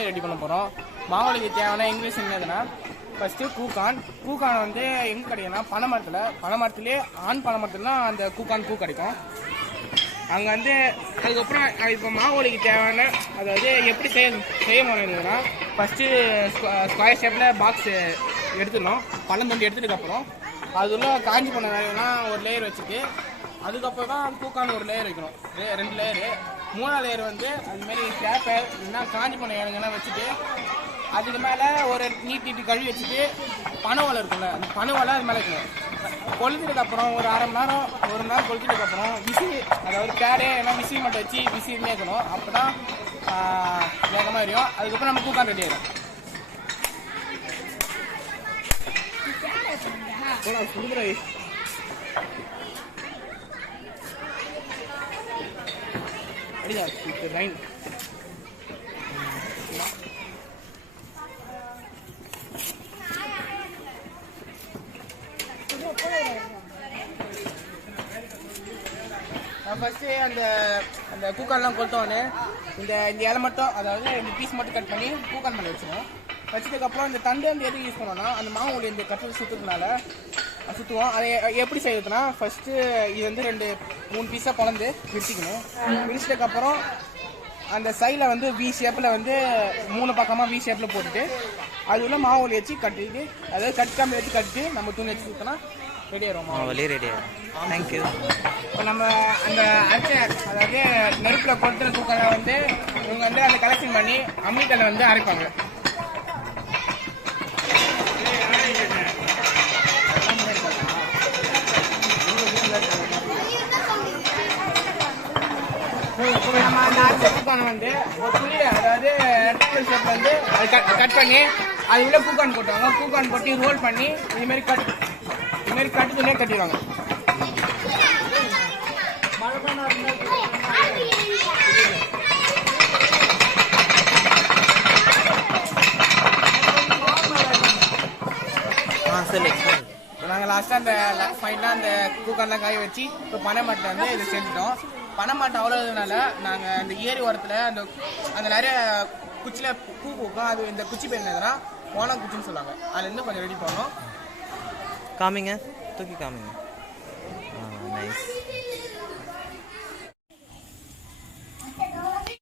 Mavali ready பண்ண போகிறோம். மாவலிக்கு தேவையான இங்கிலீஷ் என்னதுன்னா, ஃபஸ்ட்டு பூக்கான் வந்து எங்கே கிடைக்குன்னா பனைமரத்துலேயே ஆண் பனைமரத்துலாம் அந்த பூக்கான் பூ கிடைக்கும். அங்கே வந்து அதுக்கப்புறம் இப்போ மாவலிக்கு தேவையான அதாவது எப்படி செய்ய முடியுதுன்னா, ஃபஸ்ட்டு ஸ்கொயர் ஷேப்பில் பாக்ஸ் எடுத்துடணும். பழம் தண்டி எடுத்துட்டதுக்கப்புறம் அது உள்ள காஞ்சி போன வேலையெல்லாம் ஒரு லேயர் வச்சுட்டு அதுக்கப்புறம் தான் பூக்கான் ஒரு லேயர் வைக்கணும். 2 லேயரு. 3ஆவது லேயர் வந்து அதுமாரி பேப்பர் இல்லைன்னா காஞ்சி போன இலைங்கெல்லாம் வச்சுட்டு அதுக்கு மேலே ஒரு நீட்டி கழுவி வச்சுட்டு பனை ஓலை இருக்குல்ல, அந்த பனை ஓலை அது மேலே வைக்கணும். கொளுத்துறதுக்கப்புறம் ஒரு அரை மணி நேரம் 1 மணி நேரம் கொளுத்துறதுக்கப்புறம் அதாவது பேடே ஏன்னா விசிறி மட்டும் வச்சு விசிறினே இருக்கணும். அப்போ தான் வேகமாக வரையும். அதுக்கப்புறம் நம்ம பூக்கான் ரெடி ஆகிடும். லைன் ஃபஸ்ட்டு அந்த பூக்கான்லாம் கொளுத்தோன்னு இந்த இலை மட்டும் அதாவது இந்த பீஸ் மட்டும் கட் பண்ணி பூக்கான் பண்ணி வச்சுருவோம். வச்சதுக்கப்புறம் இந்த தண்டு வந்து எதுக்கு யூஸ் பண்ணோன்னா, அந்த மாவுடைய இந்த கட்டில் சுற்றுவோம். அதை எப்படி செய்யறதுன்னா, ஃபஸ்ட்டு இது வந்து 2-3 பீஸாக குழந்து விரிச்சிக்கணும். விரிச்சதுக்கப்புறம் அந்த சைடில் வந்து வி ஷேப்பில் வந்து 3 பக்கமாக வி ஷேப்பில் போட்டுட்டு அது உள்ள மாவு வச்சு கட்டிட்டு அதாவது கட்டாமல் வச்சு கட்டிட்டு நம்ம துணி வச்சு சுற்றினா ரெடி ஆகிடும். மாவு ரெடி ஆகிடும். தேங்க்யூ. இப்போ நம்ம அந்த அதாவது நெருப்பில் கொடுத்துன தூக்கலை வந்து இவங்க வந்து அந்த கலெக்ஷன் பண்ணி அம்மிக்கல்லை வந்து அரைப்பாங்க. நம்ம அந்த அரைச்ச பூக்கானை வந்து ஒரு துணியில் அதாவது ரெக்டாங்கிள் ஷேப் வந்து அது கட் பண்ணி அது உள்ள பூக்கான் போட்டுவாங்க. பூக்கான் போட்டு ரோல் பண்ணி இதுமாரி கட்டு துணியாக கட்டிடுவாங்க. நாங்கள் லாஸ்ட்டாக அந்த ஃபைனலாக அந்த பூக்கான்லாம் காய வச்சு இப்போ பனைமட்டை வந்து இதை செஞ்சுட்டோம். பனைமட்டை அவ்வளோதுனால நாங்கள் அந்த ஏரி ஓரத்தில் அந்த நிறைய குச்சியில் பூ பூக்கும். அது இந்த குச்சி பேர் என்னதுன்னா ஓனம் குச்சின்னு சொல்லுவாங்க. அதுலேருந்து கொஞ்சம் ரெடி பண்ணோம். காமிங்க, தூக்கி காமிங்க. நைஸ்.